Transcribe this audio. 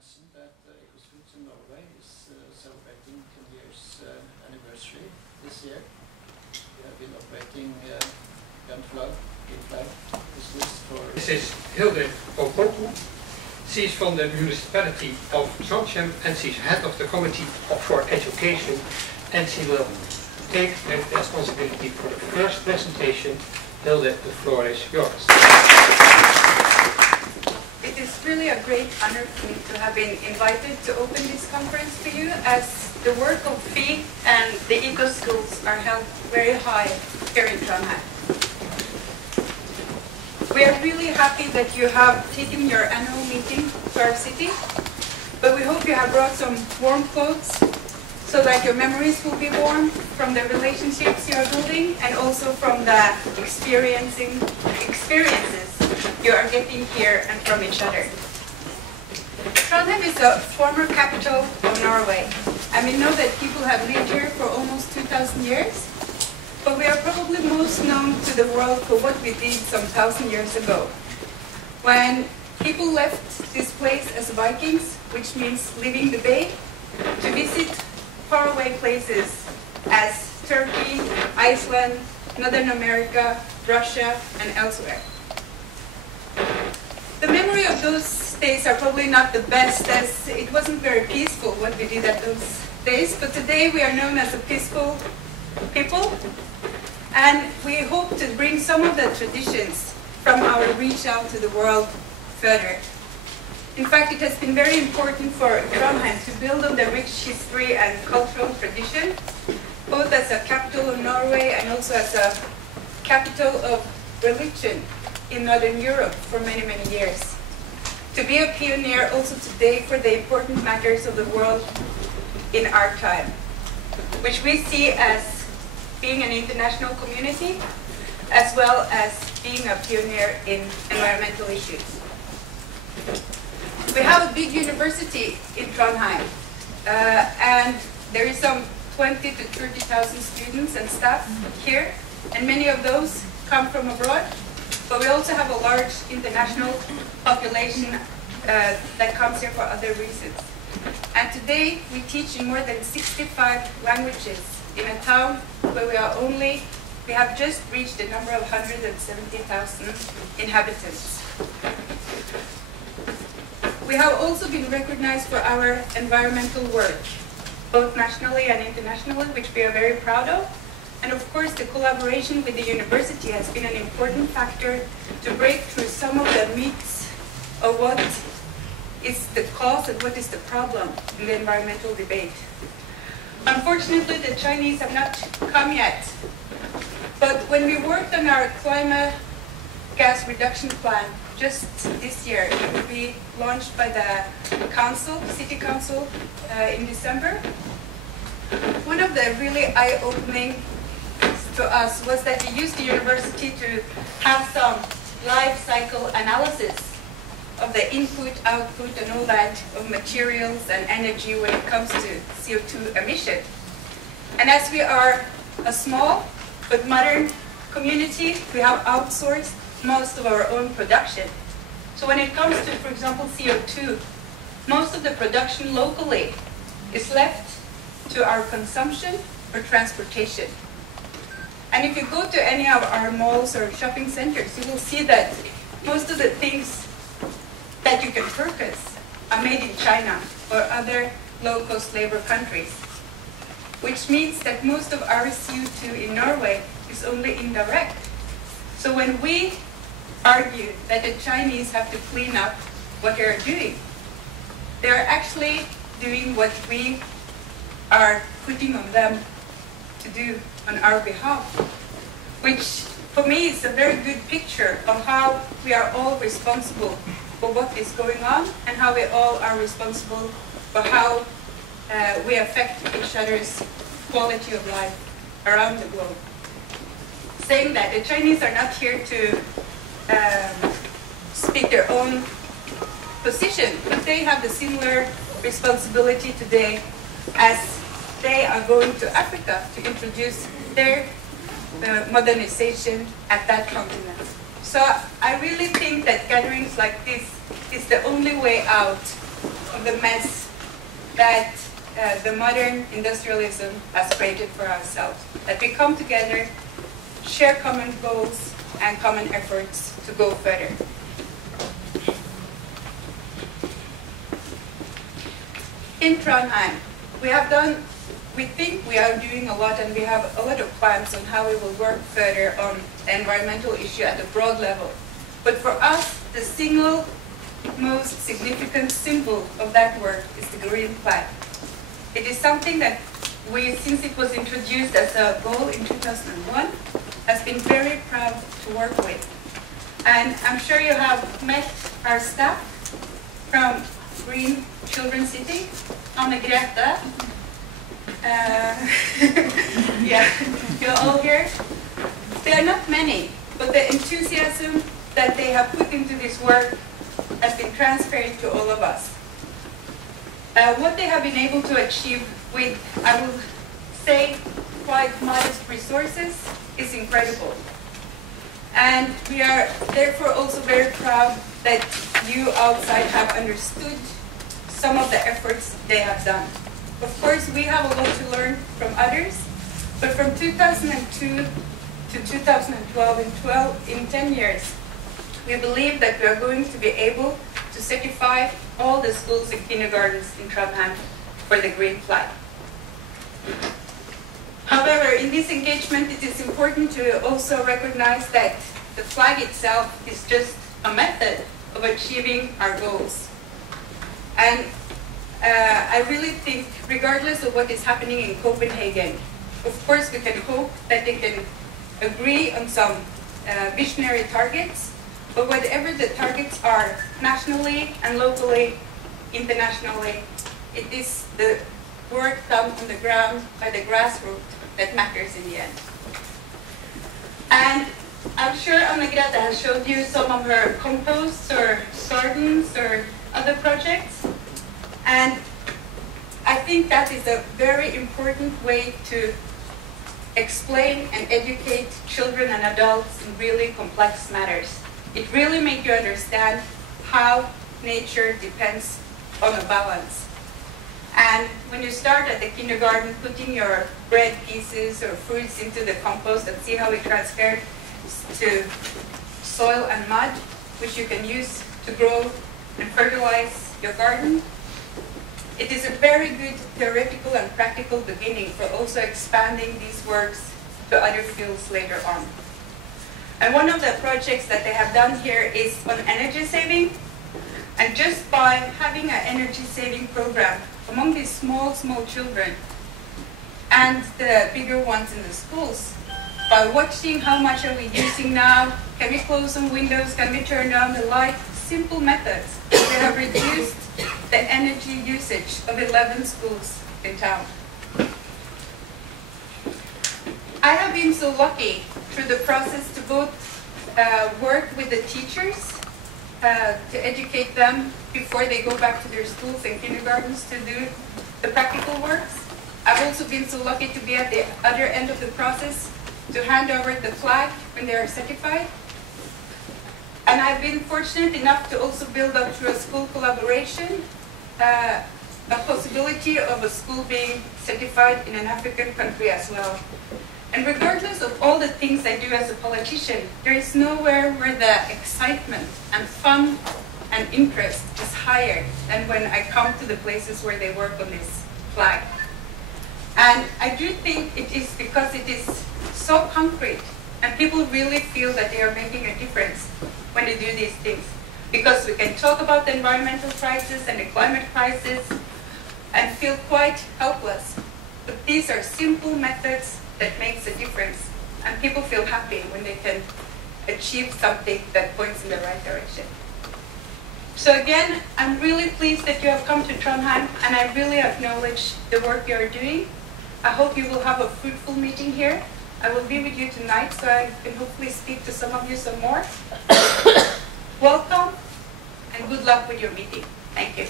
mention that Ecosfoods in Norway is celebrating 10 years anniversary this year. We have been operating gun flag, green flag, for... This is Hilde Opoku. She's from the municipality of Trondheim and she's head of the Committee for Education, and she will take the responsibility for the first presentation. Hilde, the floor is yours. It is really a great honor for me to have been invited to open this conference to you, as the work of FI and the eco schools are held very high here in Trondheim. We are really happy that you have taken your annual meeting to our city, but we hope you have brought some warm clothes so that your memories will be warm from the relationships you are building and also from the experiences you are getting here and from each other. Trondheim is a former capital of Norway, and we know that people have lived here for almost 2,000 years, but we are probably most known to the world for what we did some 1,000 years ago, when people left this place as Vikings, which means leaving the bay, to visit faraway places as Turkey, Iceland, Northern America, Russia, and elsewhere. The memory of those days are probably not the best, as it wasn't very peaceful what we did at those days, but today we are known as a peaceful people, and we hope to bring some of the traditions from our reach out to the world further. In fact, it has been very important for Trondheim to build on the rich history and cultural tradition, both as a capital of Norway and also as a capital of religion in Northern Europe for many, many years. To be a pioneer also today for the important matters of the world in our time, which we see as being an international community, as well as being a pioneer in environmental issues. We have a big university in Trondheim, and there is some 20 to 30,000 students and staff here, and many of those come from abroad, but we also have a large international population that comes here for other reasons. And today we teach in more than 65 languages in a town where we have just reached the number of 170,000 inhabitants. We have also been recognized for our environmental work, both nationally and internationally, which we are very proud of. And of course, the collaboration with the university has been an important factor to break through some of the myths of what is the cause and what is the problem in the environmental debate. Unfortunately, the Chinese have not come yet. But when we worked on our climate gas reduction plan just this year, it will be launched by the city council in December. One of the really eye-opening to us was that we used the university to have some life cycle analysis of the input, output, and all that of materials and energy when it comes to CO2 emission. And as we are a small but modern community, we have outsourced most of our own production. So when it comes to, for example, CO2, most of the production locally is left to our consumption or transportation. And if you go to any of our malls or shopping centers, you will see that most of the things that you can purchase are made in China or other low-cost labor countries, which means that most of our CO2 in Norway is only indirect. So when we argue that the Chinese have to clean up what they are doing, they are actually doing what we are putting on them to do on our behalf, which for me is a very good picture of how we are all responsible for what is going on and how we all are responsible for how we affect each other's quality of life around the globe. Saying that the Chinese are not here to speak their own position, but they have the similar responsibility today as they are going to Africa to introduce their modernization at that continent. So I really think that gatherings like this is the only way out of the mess that the modern industrialism has created for ourselves. That we come together, share common goals and common efforts to go further. In Trondheim, we think we are doing a lot, and we have a lot of plans on how we will work further on the environmental issue at a broad level. But for us, the single most significant symbol of that work is the green flag. It is something that we, since it was introduced as a goal in 2001, has been very proud to work with. And I'm sure you have met our staff from Green Children City, Anne Grete. Yeah, you're all here. There are not many, but the enthusiasm that they have put into this work has been transferred to all of us. What they have been able to achieve with, I will say, quite modest resources is incredible. And we are therefore also very proud that you outside have understood some of the efforts they have done. Of course, we have a lot to learn from others, but from 2002 to 2012, in 10 years, we believe that we are going to be able to certify all the schools and kindergartens in Trondheim for the green flag. However, in this engagement, it is important to also recognize that the flag itself is just a method of achieving our goals. And I really think, regardless of what is happening in Copenhagen, of course we can hope that they can agree on some visionary targets, but whatever the targets are, nationally and locally, internationally, it is the work done on the ground by the grassroots that matters in the end. And I'm sure Anne Grete has showed you some of her composts or gardens or other projects. And I think that is a very important way to explain and educate children and adults in really complex matters. It really makes you understand how nature depends on a balance. And when you start at the kindergarten, putting your bread pieces or fruits into the compost and see how it transfers to soil and mud, which you can use to grow and fertilize your garden, it is a very good theoretical and practical beginning for also expanding these works to other fields later on. And one of the projects that they have done here is on energy saving. And just by having an energy saving program among these small children and the bigger ones in the schools, by watching how much are we using now, can we close some windows, can we turn down the light, simple methods, they have reduced the energy usage of 11 schools in town. I have been so lucky through the process to both work with the teachers to educate them before they go back to their schools and kindergartens to do the practical works. I've also been so lucky to be at the other end of the process to hand over the flag when they are certified. And I've been fortunate enough to also build up through a school collaboration a possibility of a school being certified in an African country as well. And regardless of all the things I do as a politician, there is nowhere where the excitement and fun and interest is higher than when I come to the places where they work on this flag. And I do think it is because it is so concrete and people really feel that they are making a difference when they do these things. Because we can talk about the environmental crisis and the climate crisis and feel quite helpless. But these are simple methods that makes a difference. And people feel happy when they can achieve something that points in the right direction. So again, I'm really pleased that you have come to Trondheim, and I really acknowledge the work you are doing. I hope you will have a fruitful meeting here. I will be with you tonight, so I can hopefully speak to some of you some more. Welcome, and good luck with your meeting. Thank you.